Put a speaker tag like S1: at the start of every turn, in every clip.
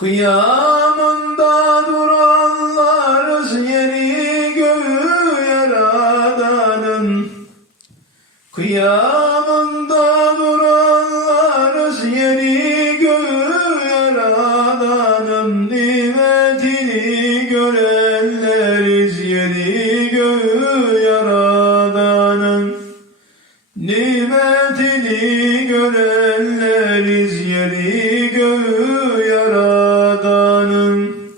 S1: Kıyamında duranlarız yeri göğü yaradanın. Kıyamında duranlarız yeri göğü yaradanın. Nimetini görenleriz yeri göğü yaradanın. Nimetini yaradanın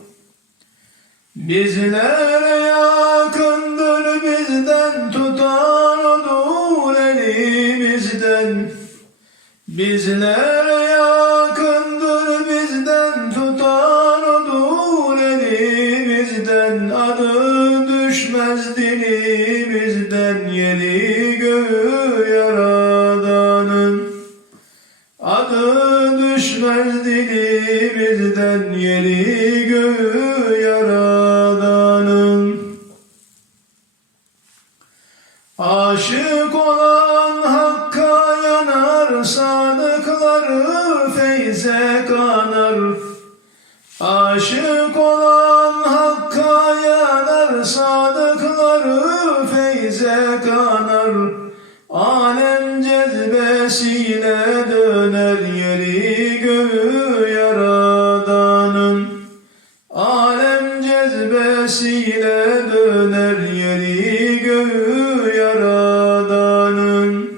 S1: Bizlere yakındır bizden tutan odur elimizden. Bizlere yakındır bizden tutan odur elimizden. Adı düşmez dilimizden yeri dilimizden yeri göğü yaradanın Aşık olan Hakk'a yanar Sadıkları feyze kanar. Aşık olan Hakk'a yanar Sadıkları feyze kanar. Alem cezbesiyle cezbesiyle döner yeri göğü yaradanın.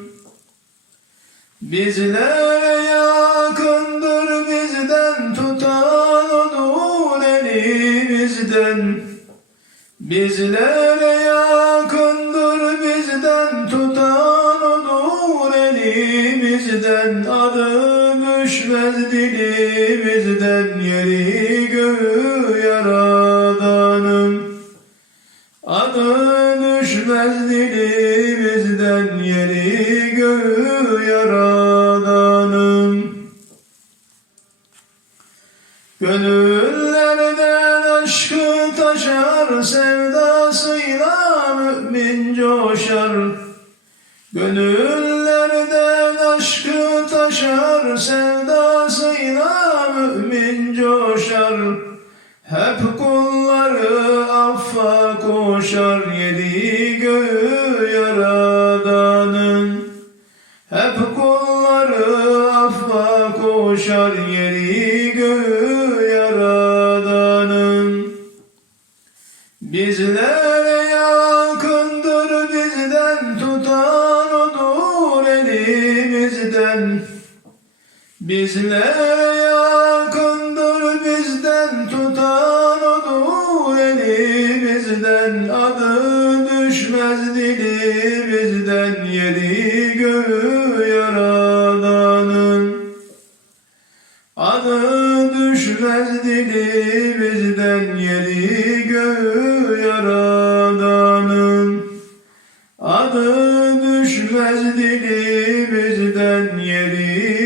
S1: Bizlere yakındır bizden tutan odur elimizden Bizlere yakındır bizden tutan odur elimizden Adı düşmez dilimizden yeri yeri göğü yaradanın Gönüllerden aşkı taşar sevdasıyla mümin coşar. Gönüllerden aşkı taşar sevdasıyla koşar yeri göğü yaradanın Bizlere yakındır bizden tutan odur elimizden. Bizlere yakındır bizden tutan odur elimizden. Adı düşmez dilimizden yeri göğü Adı düşmez dilimizden yeri göğü yaradanın. Adı düşmez dilimizden yeri